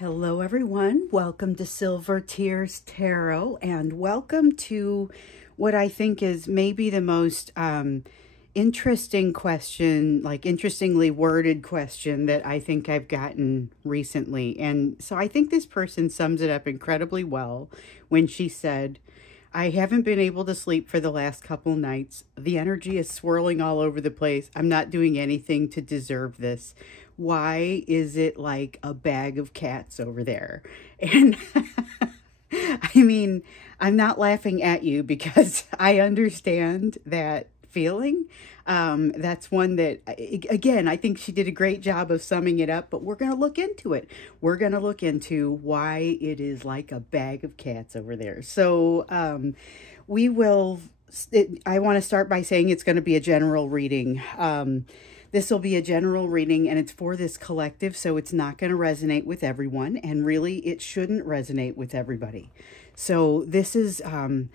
Hello everyone, welcome to Silver Tears Tarot, and welcome to what I think is maybe the most interesting question, like interestingly worded question that I think I've gotten recently. And so I think this person sums it up incredibly well when she said, I haven't been able to sleep for the last couple nights. The energy is swirling all over the place. I'm not doing anything to deserve this. Why is it like a bag of cats over there? And I mean, I'm not laughing at you because I understand that feeling. That's one that, again, I think she did a great job of summing it up, but we're going to look into it. We're going to look into why it is like a bag of cats over there. So I want to start by saying it's going to be a general reading. This will be a general reading, and it's for this collective, so it's not going to resonate with everyone, and really it shouldn't resonate with everybody. So this is going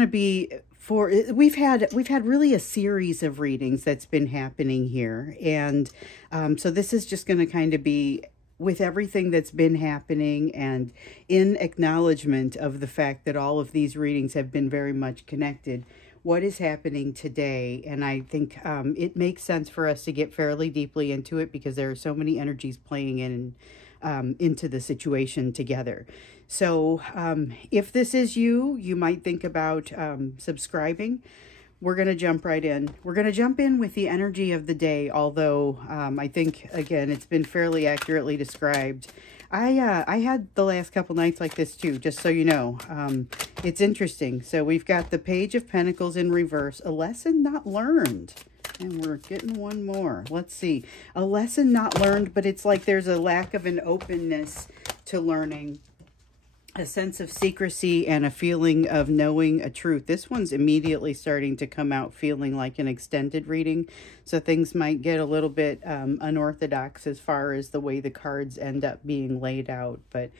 to be for, we've had really a series of readings that's been happening here, and so this is just going to kind of be with everything that's been happening and in acknowledgement of the fact that all of these readings have been very much connected. What is happening today? And I think it makes sense for us to get fairly deeply into it because there are so many energies playing in into the situation together. So if this is you, you might think about subscribing. We're going to jump right in. We're going to jump in with the energy of the day, although I think, again, it's been fairly accurately described. I had the last couple nights like this too, just so you know. It's interesting. So we've got the Page of Pentacles in reverse, a lesson not learned. And we're getting one more. Let's see. A lesson not learned, but it's like there's a lack of an openness to learning. A sense of secrecy and a feeling of knowing a truth. This one's immediately starting to come out feeling like an extended reading. So things might get a little bit unorthodox as far as the way the cards end up being laid out. But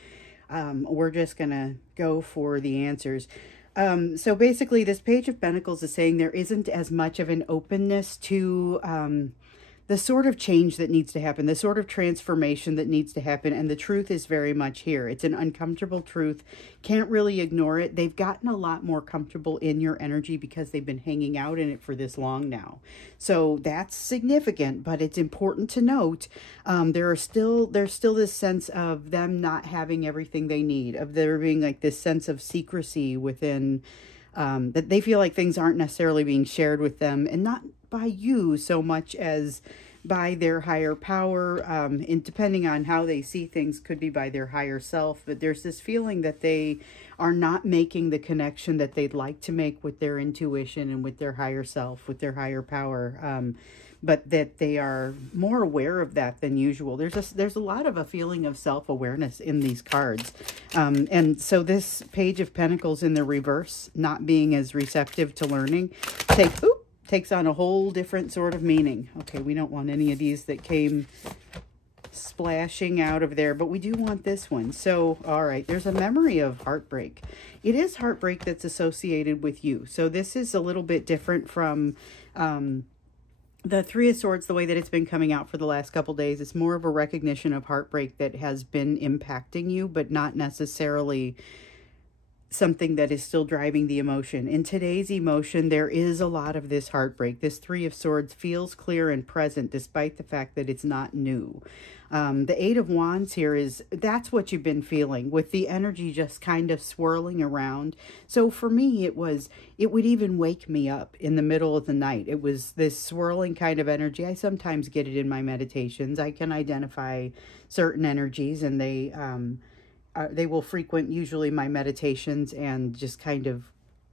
we're just going to go for the answers. So basically this Page of Pentacles is saying there isn't as much of an openness to the sort of change that needs to happen, the sort of transformation that needs to happen, and the truth is very much here. It's an uncomfortable truth. Can't really ignore it. They've gotten a lot more comfortable in your energy because they've been hanging out in it for this long now. So that's significant, but it's important to note there's still this sense of them not having everything they need, of there being like this sense of secrecy within, that they feel like things aren't necessarily being shared with them, and not by you so much as by their higher power, and depending on how they see things, could be by their higher self. But there's this feeling that they are not making the connection that they'd like to make with their intuition and with their higher self, with their higher power, but that they are more aware of that than usual. There's a lot of a feeling of self-awareness in these cards, and so this Page of Pentacles in the reverse, not being as receptive to learning, takes on a whole different sort of meaning. Okay, we don't want any of these that came splashing out of there, but we do want this one. So, all right, there's a memory of heartbreak. It is heartbreak that's associated with you. So this is a little bit different from the Three of Swords, the way that it's been coming out for the last couple days. It's more of a recognition of heartbreak that has been impacting you, but not necessarily something that is still driving the emotion. In today's emotion, there is a lot of this heartbreak. This Three of Swords feels clear and present despite the fact that it's not new. The Eight of Wands here that's what you've been feeling, with the energy just kind of swirling around. So for me, it would even wake me up in the middle of the night. It was this swirling kind of energy. I sometimes get it in my meditations. I can identify certain energies, and they will frequent usually my meditations and just kind of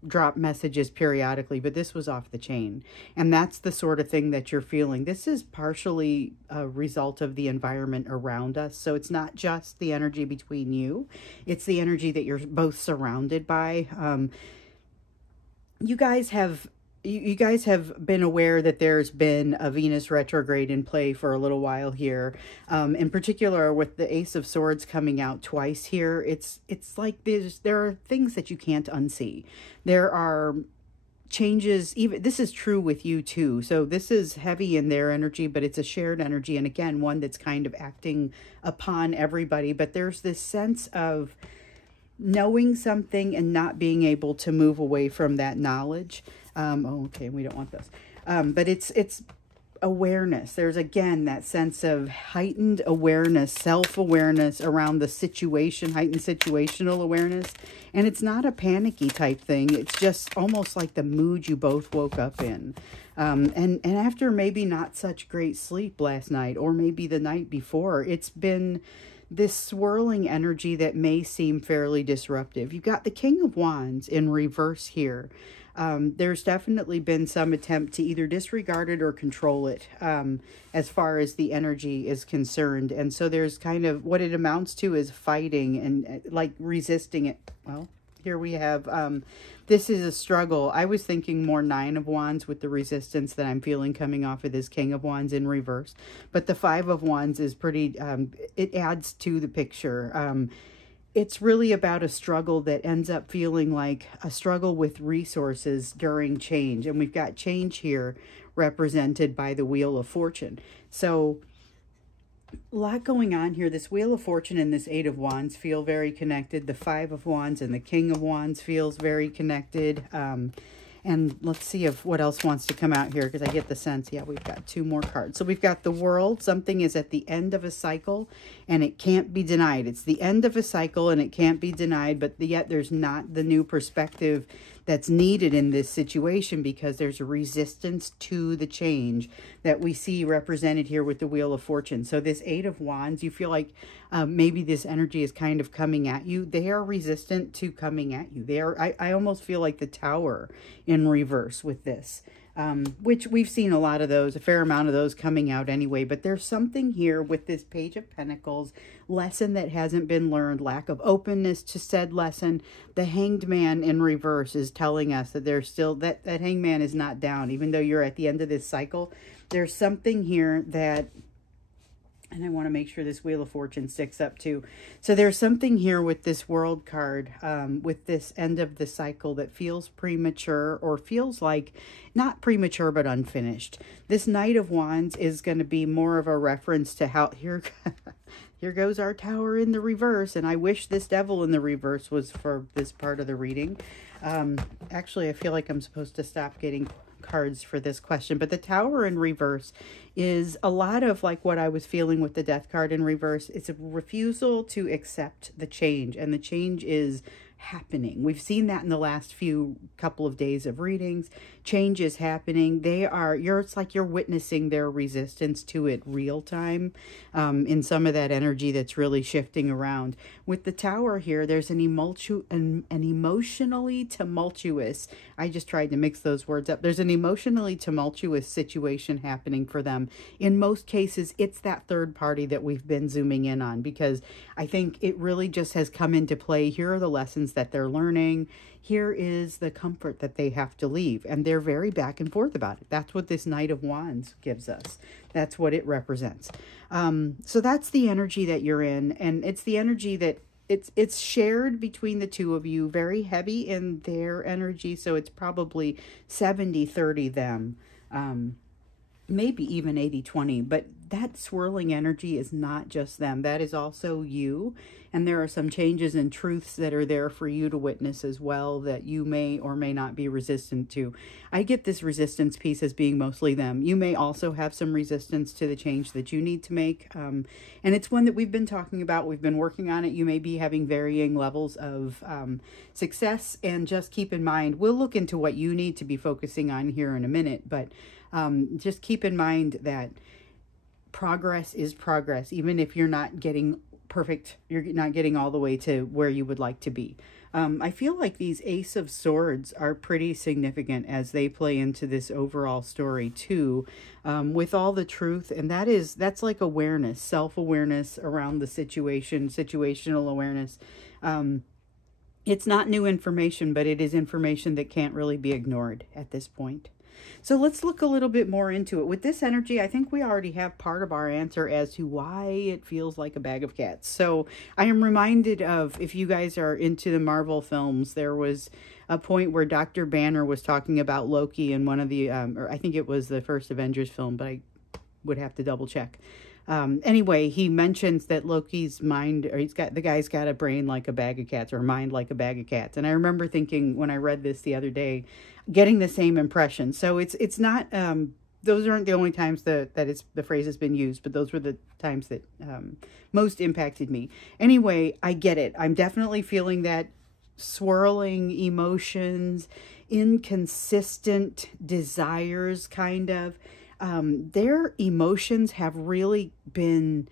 drop messages periodically, but this was off the chain. And that's the sort of thing that you're feeling. This is partially a result of the environment around us. So it's not just the energy between you, it's the energy that you're both surrounded by. You guys have been aware that there's been a Venus retrograde in play for a little while here. In particular, with the Ace of Swords coming out twice here, it's like there are things that you can't unsee. There are changes, even this is true with you too. So this is heavy in their energy, but it's a shared energy, and again, one that's kind of acting upon everybody. But there's this sense of knowing something and not being able to move away from that knowledge. Oh, okay, we don't want those. But it's awareness. There's again that sense of heightened awareness, self-awareness around the situation, heightened situational awareness. And it's not a panicky type thing. It's just almost like the mood you both woke up in. And after maybe not such great sleep last night, or maybe the night before, it's been this swirling energy that may seem fairly disruptive. You've got the King of Wands in reverse here. There's definitely been some attempt to either disregard it or control it, as far as the energy is concerned. And so there's kind of what it amounts to is fighting and like resisting it. Well, here we have, this is a struggle. I was thinking more Nine of Wands with the resistance that I'm feeling coming off of this King of Wands in reverse. But the Five of Wands is pretty, it adds to the picture. It's really about a struggle that ends up feeling like a struggle with resources during change. And we've got change here represented by the Wheel of Fortune. So a lot going on here. This Wheel of Fortune and this Eight of Wands feel very connected. The Five of Wands and the King of Wands feels very connected. And let's see if what else wants to come out here, because I get the sense, yeah, we've got two more cards. So we've got the World. Something is at the end of a cycle, and it can't be denied. It's the end of a cycle, and it can't be denied, but yet there's not the new perspective that's needed in this situation, because there's a resistance to the change that we see represented here with the Wheel of Fortune. So this Eight of Wands, you feel like maybe this energy is kind of coming at you. They are resistant to coming at you. They are, I almost feel like the Tower in reverse with this. Which we've seen a lot of those, a fair amount of those coming out anyway. But there's something here with this Page of Pentacles, lesson that hasn't been learned, lack of openness to said lesson. The Hanged Man in reverse is telling us that there's still, that Hanged Man is not down. Even though you're at the end of this cycle, there's something here that, and I want to make sure this Wheel of Fortune sticks up too. So there's something here with this World card, with this end of the cycle that feels premature, or feels like not premature, but unfinished. This Knight of Wands is going to be more of a reference to how, here goes our Tower in the reverse. And I wish this Devil in the reverse was for this part of the reading. Actually, I feel like I'm supposed to stop getting cards for this question, but the Tower in reverse is a lot of like what I was feeling with the Death card in reverse. It's a refusal to accept the change, and the change is happening. We've seen that in the last couple of days of readings. Change is happening. It's like you're witnessing their resistance to it real time, in some of that energy that's really shifting around. With the Tower here, there's an emotionally tumultuous, I just tried to mix those words up. There's an emotionally tumultuous situation happening for them. In most cases, it's that third party that we've been zooming in on, because I think it really just has come into play. Here are the lessons that they're learning. Here is the comfort that they have to leave. And they're very back and forth about it. That's what this Knight of Wands gives us. That's what it represents. So that's the energy that you're in. And it's the energy that it's shared between the two of you, very heavy in their energy. So it's probably 70-30 them. Maybe even 80-20, but that swirling energy is not just them. That is also you. And there are some changes and truths that are there for you to witness as well, that you may or may not be resistant to. I get this resistance piece as being mostly them. You may also have some resistance to the change that you need to make. And it's one that we've been talking about. We've been working on it. You may be having varying levels of success. And just keep in mind, we'll look into what you need to be focusing on here in a minute. But just keep in mind that progress is progress. Even if you're not getting perfect, you're not getting all the way to where you would like to be. I feel like these Ace of Swords are pretty significant as they play into this overall story too, with all the truth. And that's like awareness, self-awareness around the situation, situational awareness. It's not new information, but it is information that can't really be ignored at this point. So let's look a little bit more into it. With this energy, I think we already have part of our answer as to why it feels like a bag of cats. So I am reminded of, if you guys are into the Marvel films, there was a point where Dr. Banner was talking about Loki in one of the, or I think it was the first Avengers film, but I would have to double check. Anyway, he mentions that Loki's mind, or the guy's got a brain like a bag of cats, or a mind like a bag of cats. And I remember thinking when I read this the other day, getting the same impression. So it's not, those aren't the only times that the phrase has been used, but those were the times that most impacted me. Anyway, I get it. I'm definitely feeling that swirling emotions, inconsistent desires, kind of. Their emotions have really been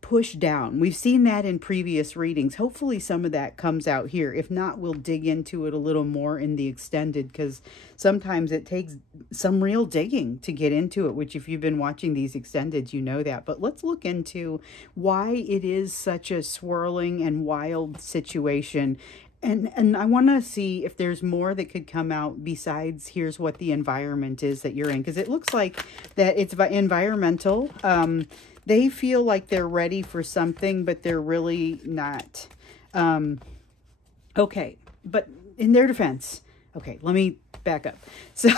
pushed down. We've seen that in previous readings. Hopefully some of that comes out here. If not, we'll dig into it a little more in the extended, because sometimes it takes some real digging to get into it, which if you've been watching these extendeds, you know that. But let's look into why it is such a swirling and wild situation. And I want to see if there's more that could come out besides here's what the environment is that you're in. Because it looks like that it's environmental. They feel like they're ready for something, but they're really not. Okay, but in their defense, okay, let me back up. So,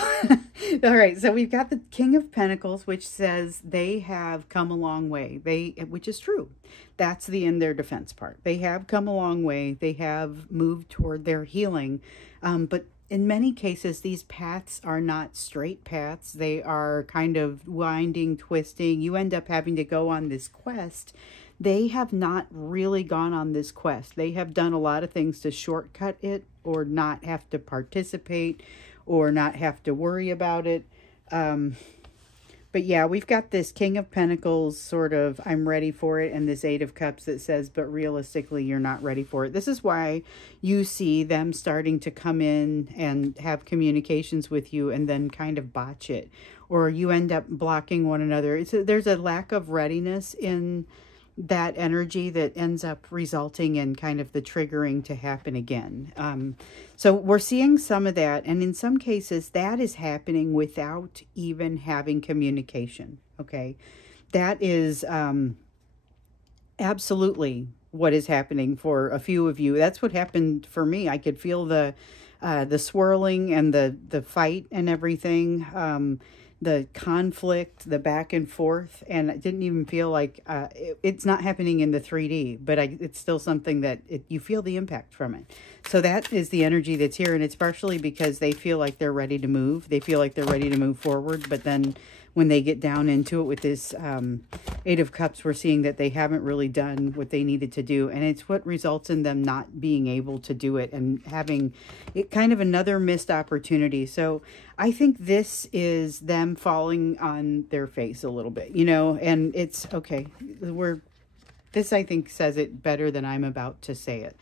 all right, so we've got the King of Pentacles, which says they have come a long way. Which is true. That's the in their defense part. They have come a long way. They have moved toward their healing. But in many cases, these paths are not straight paths. They are kind of winding, twisting. You end up having to go on this quest. They have not really gone on this quest. They have done a lot of things to shortcut it, or not have to participate, or not have to worry about it. But yeah, we've got this King of Pentacles sort of, I'm ready for it, and this Eight of Cups that says, but realistically, you're not ready for it. This is why you see them starting to come in and have communications with you and then kind of botch it. Or you end up blocking one another. There's a lack of readiness in that energy that ends up resulting in kind of the triggering to happen again. So we're seeing some of that, and in some cases that is happening without even having communication. Okay, that is absolutely what is happening for a few of you. That's what happened for me. I could feel the swirling and the fight and everything. The conflict, the back and forth, and it didn't even feel like it's not happening in the 3D, but it's still something that you feel the impact from it. So that is the energy that's here, and it's partially because they feel like they're ready to move. They feel like they're ready to move forward, but then when they get down into it with this Eight of Cups, we're seeing that they haven't really done what they needed to do, and it's what results in them not being able to do it and having it kind of another missed opportunity. So I think this is them falling on their face a little bit, you know, and it's okay. This I think says it better than I'm about to say it.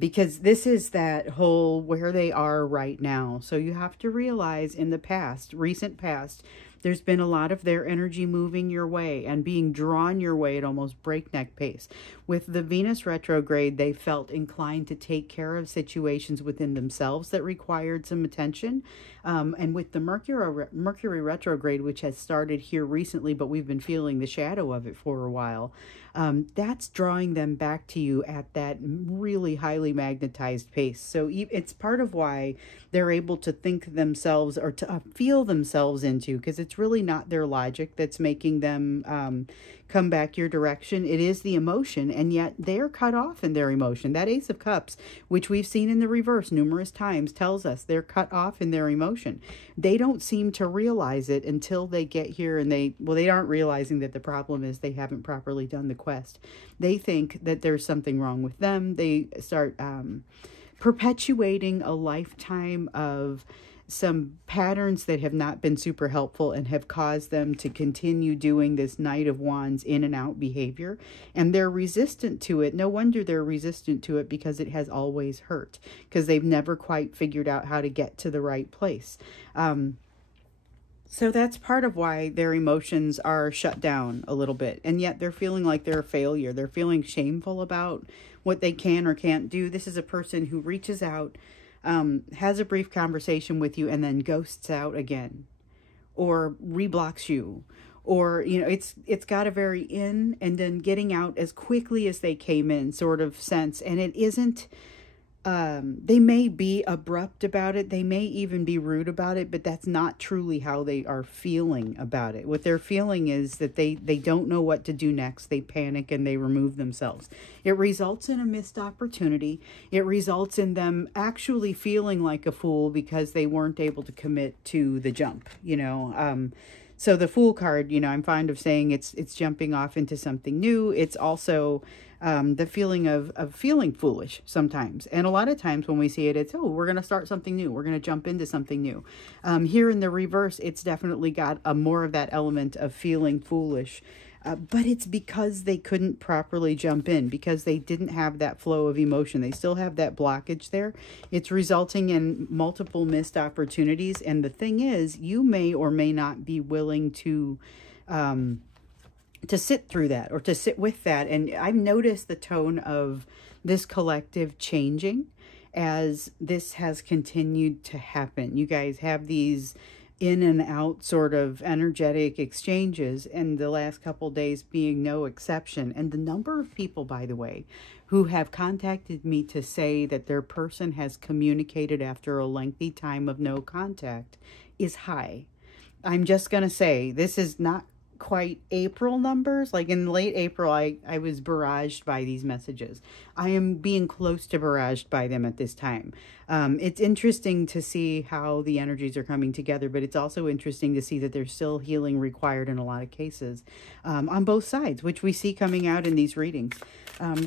Because this is that whole where they are right now. So you have to realize in the past, recent past, there's been a lot of their energy moving your way and being drawn your way at almost breakneck pace. With the Venus retrograde, they felt inclined to take care of situations within themselves that required some attention. And with the Mercury retrograde, which has started here recently, but we've been feeling the shadow of it for a while, that's drawing them back to you at that really highly magnetized pace. So it's part of why they're able to think themselves or to feel themselves into, because it's really not their logic that's making them come back your direction. It is the emotion, and yet they're cut off in their emotion. That Ace of Cups, which we've seen in the reverse numerous times, tells us they're cut off in their emotion. They don't seem to realize it until they get here, and they aren't realizing that the problem is they haven't properly done the quest. They think that there's something wrong with them. They start perpetuating a lifetime of some patterns that have not been super helpful and have caused them to continue doing this Knight of Wands in and out behavior. And they're resistant to it. No wonder they're resistant to it, because it has always hurt, because they've never quite figured out how to get to the right place. So that's part of why their emotions are shut down a little bit. And yet they're feeling like they're a failure. They're feeling shameful about what they can or can't do. This is a person who reaches out has a brief conversation with you and then ghosts out again, or reblocks you, or, you know, it's got a very in and then getting out as quickly as they came in sort of sense. And it isn't, they may be abrupt about it. They may even be rude about it, but that's not truly how they are feeling about it. What they're feeling is that they don't know what to do next. They panic and they remove themselves. It results in a missed opportunity. It results in them actually feeling like a fool because they weren't able to commit to the jump, you know. So the Fool card, you know, I'm fond of saying it's jumping off into something new. It's also the feeling of feeling foolish sometimes. And a lot of times when we see it, it's, oh, we're going to start something new. We're going to jump into something new. Here in the reverse, it's definitely got a more of that element of feeling foolish. But it's because they couldn't properly jump in, because they didn't have that flow of emotion. They still have that blockage there. It's resulting in multiple missed opportunities. And the thing is, you may or may not be willing to sit through that or to sit with that. And I've noticed the tone of this collective changing as this has continued to happen. You guys have these in and out sort of energetic exchanges, and the last couple days being no exception. And the number of people, by the way, who have contacted me to say that their person has communicated after a lengthy time of no contact is high. I'm just going to say, this is not quite April numbers. Like in late April, I was barraged by these messages. I am being close to barraged by them at this time. It's interesting to see how the energies are coming together, but it's also interesting to see that there's still healing required in a lot of cases on both sides, which we see coming out in these readings.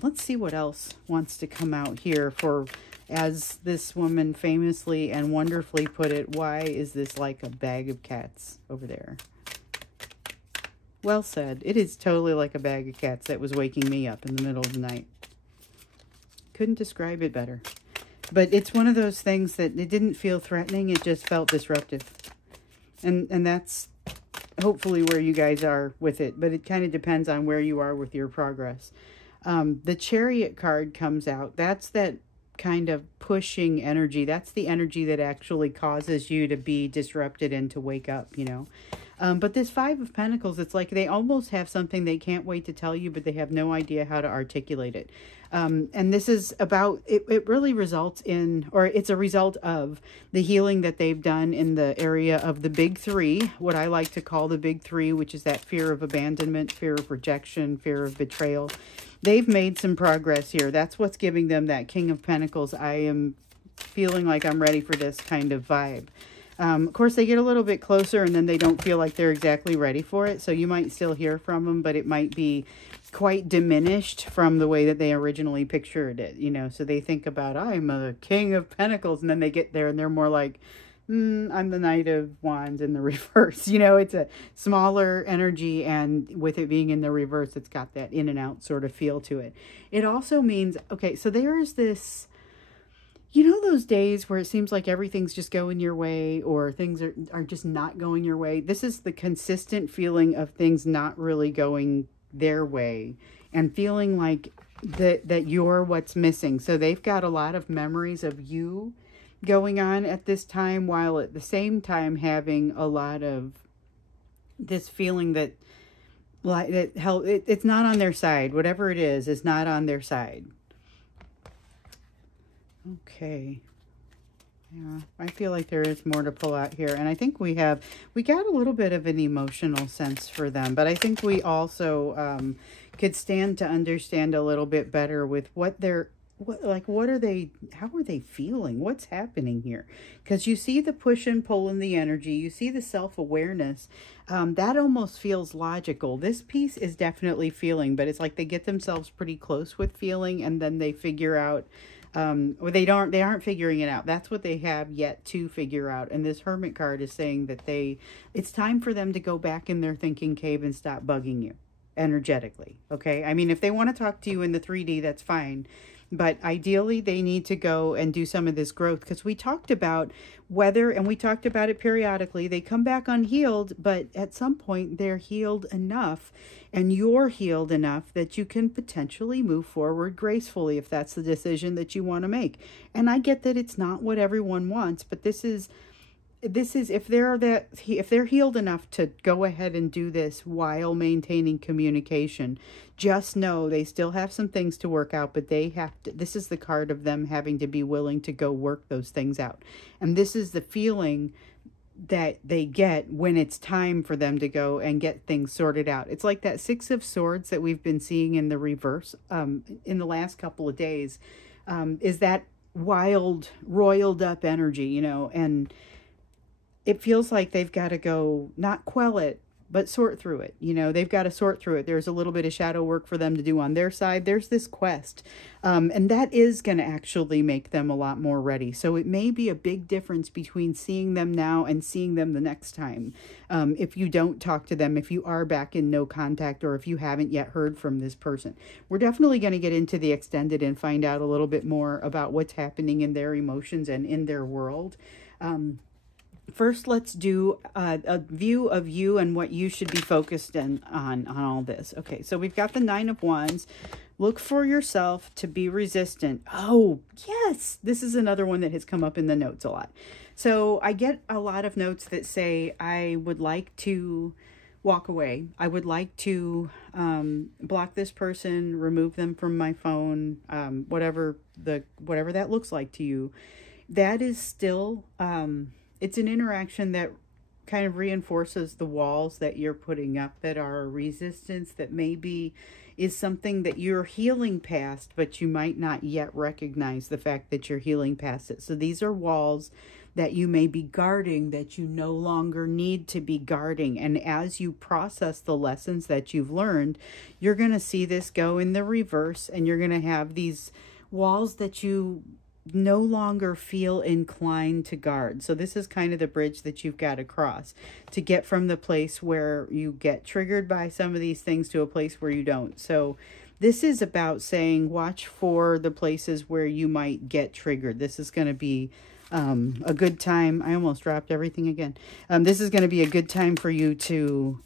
Let's see what else wants to come out here for, as this woman famously and wonderfully put it, why is this like a bag of cats over there? Well said. It is totally like a bag of cats that was waking me up in the middle of the night. Couldn't describe it better. But it's one of those things that it didn't feel threatening. It just felt disruptive. And that's hopefully where you guys are with it. But it kind of depends on where you are with your progress. The Chariot card comes out. That's that kind of pushing energy. That's the energy that actually causes you to be disrupted and to wake up, you know. But this Five of Pentacles, it's like they almost have something they can't wait to tell you, but they have no idea how to articulate it. And this is about, it really results in, or it's a result of the healing that they've done in the area of the big three, what I like to call the big three, which is that fear of abandonment, fear of rejection, fear of betrayal. They've made some progress here. That's what's giving them that King of Pentacles. I am feeling like I'm ready for this kind of vibe. Of course, they get a little bit closer and then they don't feel like they're exactly ready for it. So you might still hear from them, but it might be quite diminished from the way that they originally pictured it, you know. So they think about, I'm a King of Pentacles, and then they get there and they're more like, I'm the Knight of Wands in the reverse. You know, it's a smaller energy, and with it being in the reverse, it's got that in and out sort of feel to it. It also means, okay, so there's this, you know, those days where it seems like everything's just going your way, or things are just not going your way. This is the consistent feeling of things not really going their way, and feeling like that you're what's missing. So they've got a lot of memories of you going on at this time, while at the same time having a lot of this feeling that it's not on their side. Whatever it is not on their side. Okay. Yeah, I feel like there is more to pull out here. And I think we got a little bit of an emotional sense for them. But I think we also could stand to understand a little bit better with what are they, how are they feeling? What's happening here? Because you see the push and pull in the energy. You see the self-awareness. That almost feels logical. This piece is definitely feeling, but it's like they get themselves pretty close with feeling, and then they figure out, or they aren't figuring it out. That's what they have yet to figure out. And this Hermit card is saying that it's time for them to go back in their thinking cave and stop bugging you energetically. Okay. I mean, if they want to talk to you in the 3D, that's fine. But ideally, they need to go and do some of this growth, because we talked about whether, and we talked about it periodically, they come back unhealed, but at some point they're healed enough and you're healed enough that you can potentially move forward gracefully if that's the decision that you want to make. And I get that it's not what everyone wants, but this is if they're healed enough to go ahead and do this while maintaining communication, just know they still have some things to work out, but they have to, this is the card of them having to be willing to go work those things out. And this is the feeling that they get when it's time for them to go and get things sorted out. It's like that Six of Swords that we've been seeing in the reverse in the last couple of days, is that wild, roiled up energy, you know, and it feels like they've got to go, not quell it, but sort through it. You know, they've got to sort through it. There's a little bit of shadow work for them to do on their side. There's this quest. And that is going to actually make them a lot more ready. So it may be a big difference between seeing them now and seeing them the next time. If you don't talk to them, if you are back in no contact, or if you haven't yet heard from this person. We're definitely going to get into the extended and find out a little bit more about what's happening in their emotions and in their world. First, let's do a view of you and what you should be focused on all this. Okay, so we've got the Nine of Wands. Look for yourself to be resistant. Oh, yes. This is another one that has come up in the notes a lot. So I get a lot of notes that say, I would like to walk away. I would like to block this person, remove them from my phone, whatever that looks like to you. That is still... it's an interaction that kind of reinforces the walls that you're putting up that are a resistance that maybe is something that you're healing past, but you might not yet recognize the fact that you're healing past it. So these are walls that you may be guarding that you no longer need to be guarding. And as you process the lessons that you've learned, you're going to see this go in the reverse, and you're going to have these walls that you no longer feel inclined to guard. So this is kind of the bridge that you've got to cross to get from the place where you get triggered by some of these things to a place where you don't. So this is about saying, watch for the places where you might get triggered. This is going to be a good time. I almost dropped everything again. This is going to be a good time for you to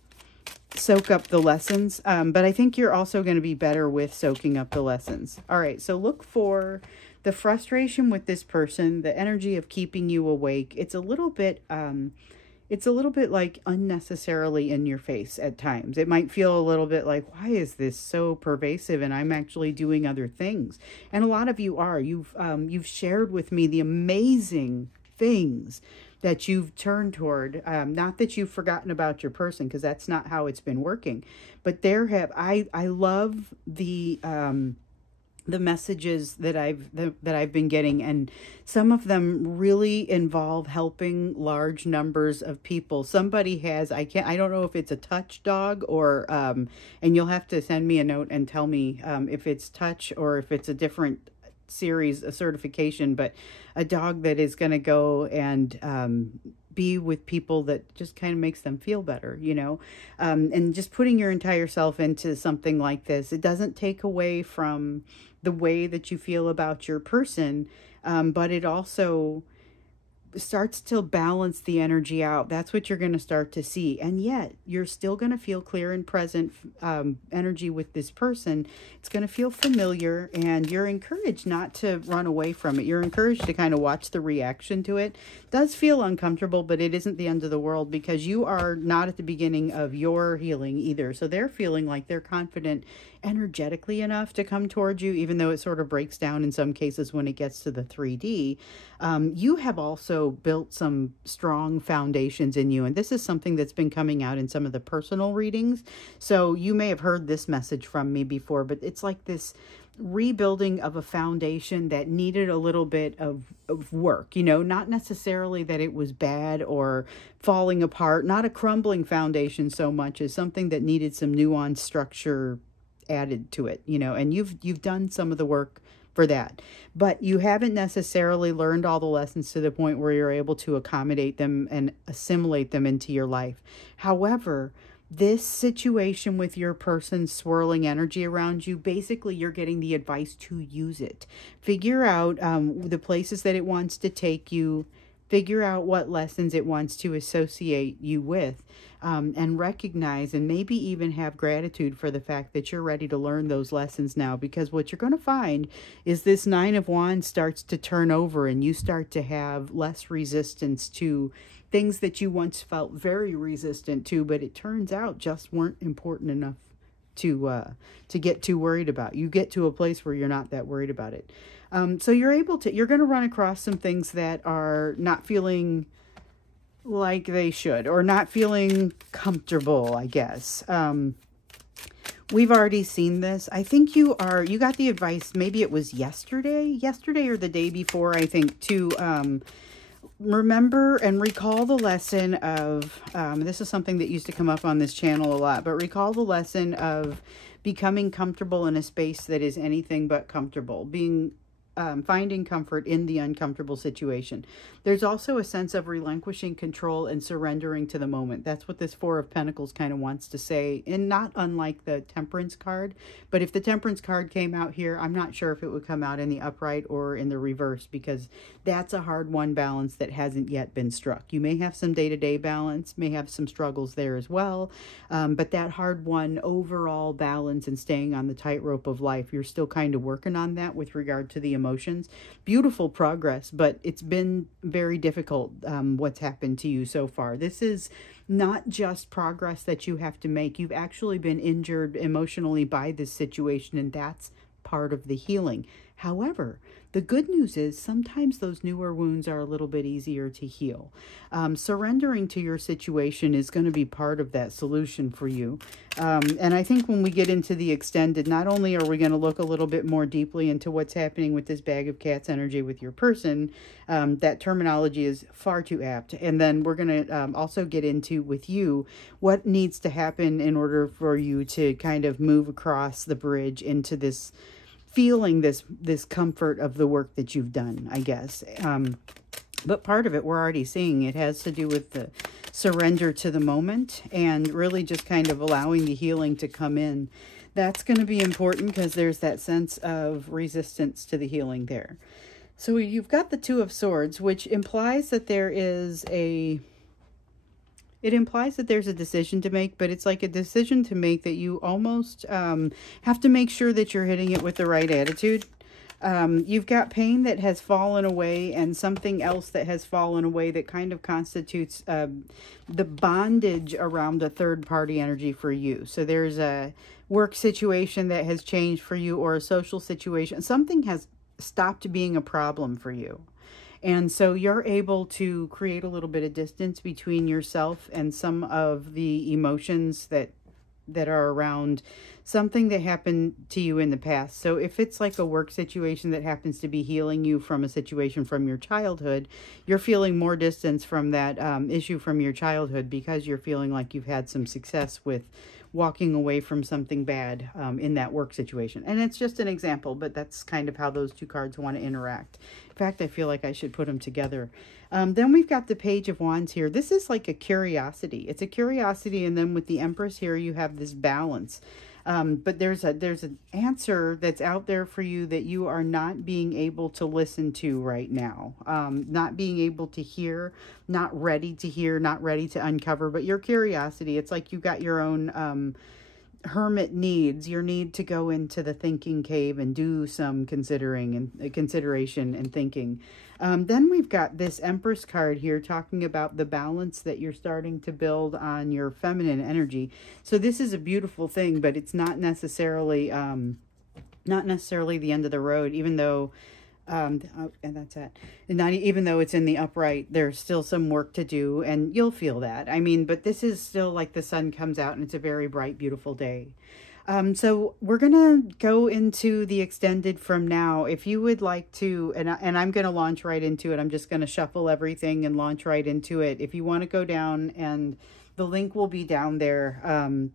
soak up the lessons. But I think you're also going to be better with soaking up the lessons. All right. So look for the frustration with this person, the energy of keeping you awake. It's a little bit like unnecessarily in your face at times. It might feel a little bit like, why is this so pervasive? And I'm actually doing other things. And a lot of you are. You've shared with me the amazing things that you've turned toward. Not that you've forgotten about your person, because that's not how it's been working. But I love the messages that I've been getting, and some of them really involve helping large numbers of people. Somebody has, I don't know if it's a touch dog or and you'll have to send me a note and tell me if it's touch or if it's a different series, a certification, but a dog that is going to go and be with people that just kind of makes them feel better, you know, and just putting your entire self into something like this. It doesn't take away from the way that you feel about your person, but it also starts to balance the energy out. That's what you're going to start to see. And yet you're still going to feel clear and present energy with this person. It's going to feel familiar, and you're encouraged not to run away from it. You're encouraged to kind of watch the reaction to it. It does feel uncomfortable, but it isn't the end of the world, because you are not at the beginning of your healing either. So they're feeling like they're confident energetically enough to come towards you, even though it sort of breaks down in some cases when it gets to the 3D. You have also built some strong foundations in you, and this is something that's been coming out in some of the personal readings. So you may have heard this message from me before, but it's like this rebuilding of a foundation that needed a little bit of work, you know, not necessarily that it was bad or falling apart, not a crumbling foundation so much as something that needed some nuanced structure added to it, you know, and you've done some of the work for that, but you haven't necessarily learned all the lessons to the point where you're able to accommodate them and assimilate them into your life. However, This situation with your person's swirling energy around you, basically you're getting the advice to use it. Figure out the places that it wants to take you. Figure out what lessons it wants to associate you with, and recognize and maybe even have gratitude for the fact that you're ready to learn those lessons now. Because what you're going to find is this Nine of Wands starts to turn over and you start to have less resistance to things that you once felt very resistant to, but it turns out just weren't important enough to get too worried about. You get to a place where you're not that worried about it. So you're going to run across some things that are not feeling like they should, or not feeling comfortable, I guess. We've already seen this. I think you got the advice, maybe it was yesterday or the day before, I think, to remember and recall the lesson of, this is something that used to come up on this channel a lot, but recall the lesson of becoming comfortable in a space that is anything but comfortable, finding comfort in the uncomfortable situation. There's also a sense of relinquishing control and surrendering to the moment. That's what this Four of Pentacles kind of wants to say, and not unlike the Temperance card. But if the Temperance card came out here, I'm not sure if it would come out in the upright or in the reverse, because that's a hard-won balance that hasn't yet been struck. You may have some day-to-day balance, may have some struggles there as well, but that hard-won overall balance and staying on the tightrope of life, you're still kind of working on that with regard to the emotions. Beautiful progress, but it's been very difficult what's happened to you so far. This is not just progress that you have to make. You've actually been injured emotionally by this situation, and that's part of the healing. However, the good news is sometimes those newer wounds are a little bit easier to heal. Surrendering to your situation is going to be part of that solution for you. And I think when we get into the extended, not only are we going to look a little bit more deeply into what's happening with this bag of cats energy with your person, that terminology is far too apt. And then we're going to also get into with you what needs to happen in order for you to kind of move across the bridge into this feeling this comfort of the work that you've done, I guess. But part of it we're already seeing. It has to do with the surrender to the moment and really just kind of allowing the healing to come in. That's going to be important because there's that sense of resistance to the healing there. So you've got the Two of Swords, which implies that there's a decision to make, but it's like a decision to make that you almost have to make sure that you're hitting it with the right attitude. You've got pain that has fallen away and something else that has fallen away that kind of constitutes the bondage around a third-party energy for you. So there's a work situation that has changed for you, or a social situation. Something has stopped being a problem for you. And so you're able to create a little bit of distance between yourself and some of the emotions that are around something that happened to you in the past. So if it's like a work situation that happens to be healing you from a situation from your childhood, you're feeling more distance from that issue from your childhood because you're feeling like you've had some success with walking away from something bad in that work situation. And it's just an example, but that's kind of how those two cards want to interact. In fact, I feel like I should put them together. Then we've got the Page of Wands here. This is like a curiosity. It's a curiosity, and then with the Empress here, you have this balance. But there's an answer that's out there for you that you are not being able to listen to right now. Not being able to hear, not ready to hear, not ready to uncover, but your curiosity, it's like you got your own hermit needs, your need to go into the thinking cave and do some consideration and thinking. Then we've got this Empress card here talking about the balance that you're starting to build on your feminine energy. So this is a beautiful thing, but it's not necessarily the end of the road, even though and that's it. And not even though it's in the upright, there's still some work to do, and you'll feel that. I mean, but this is still like the sun comes out and it's a very bright, beautiful day. So we're going to go into the extended from now. If you would like to, and I'm going to launch right into it. I'm just going to shuffle everything and launch right into it. If you want to go down, and the link will be down there.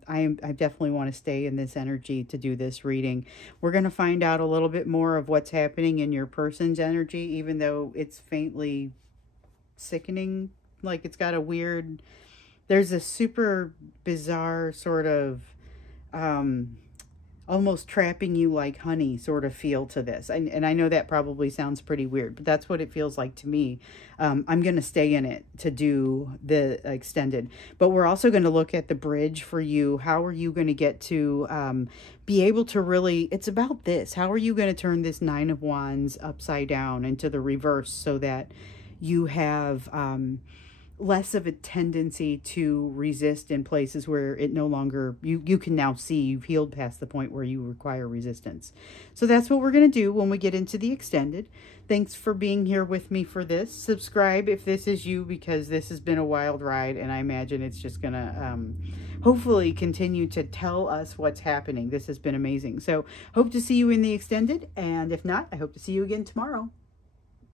I definitely want to stay in this energy to do this reading. We're going to find out a little bit more of what's happening in your person's energy, even though it's faintly sickening. Like it's got a weird There's a super bizarre sort of almost trapping you like honey sort of feel to this. And I know that probably sounds pretty weird, but that's what it feels like to me. I'm going to stay in it to do the extended, but we're also going to look at the bridge for you. How are you going to get to be able to really, it's about this. How are you going to turn this Nine of Wands upside down into the reverse so that you have less of a tendency to resist in places where it no longer, you can now see you've healed past the point where you require resistance. So that's what we're going to do when we get into the extended. Thanks for being here with me for this. Subscribe if this is you, because this has been a wild ride, and I imagine it's just going to hopefully continue to tell us what's happening. This has been amazing. So hope to see you in the extended, and if not, I hope to see you again tomorrow.